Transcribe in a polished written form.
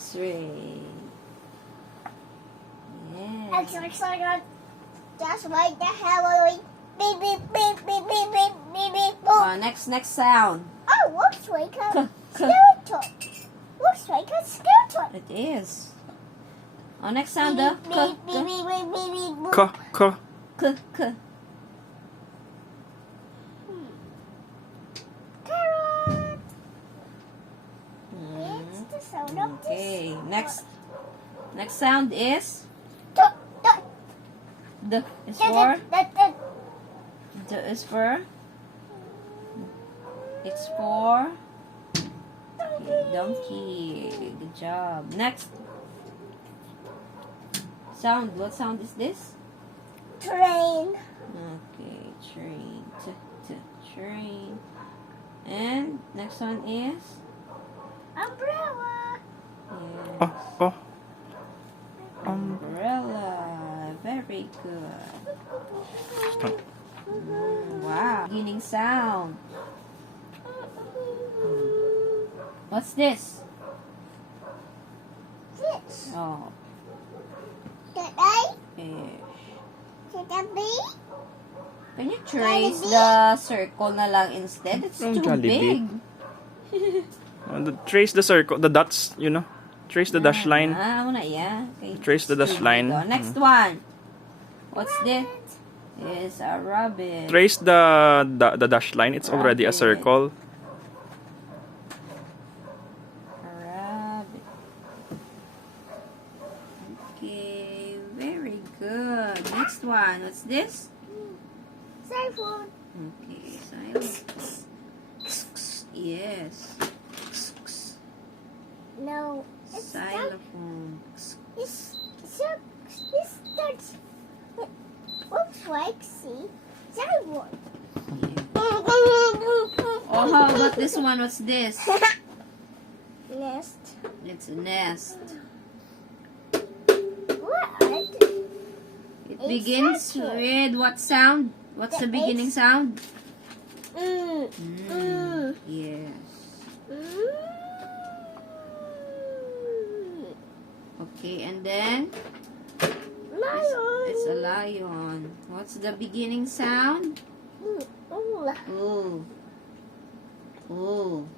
X-ray. Yeah. X-ray. That's why the Halloween. Beep beep beep beep beep beep beep beep boop. Next sound. Oh, looks like a skeleton. Looks like a skeleton. It is. Next sound. Beep beep beep beep beep beep beep boop. K. Carrot. It's the sound of Okay. Next sound is D is for D is for it's for donkey. Good job. Next sound. What sound is this? train. Okay, train. Train. And next one is Umbrella. yes. Umbrella. Very good. Wow. Beginning sound. What's this? Fish. Oh, Did I? fish. Did I be? Can you trace the circle na lang instead? It's Yung too Jollibee. big. Trace the circle, the dots, you know. Trace the dash line. Muna, yeah. Okay. Trace the It's dash too line. big. Next one. What's this? It's a rabbit. Trace the dash line. It's already a Rabbit. circle. A rabbit. Okay, very good. Next one. What's this? Xylophone. Okay, silence. Yes. No. It's not. Xylophone. It's starts. It looks like xylophone. Oh, how about this one? What's this? Nest. It's a nest. What? It begins with what sound? What's the beginning sound? Yes. Okay, and then Lion. it's a lion. What's the beginning sound? Ooh. Ooh. Ooh.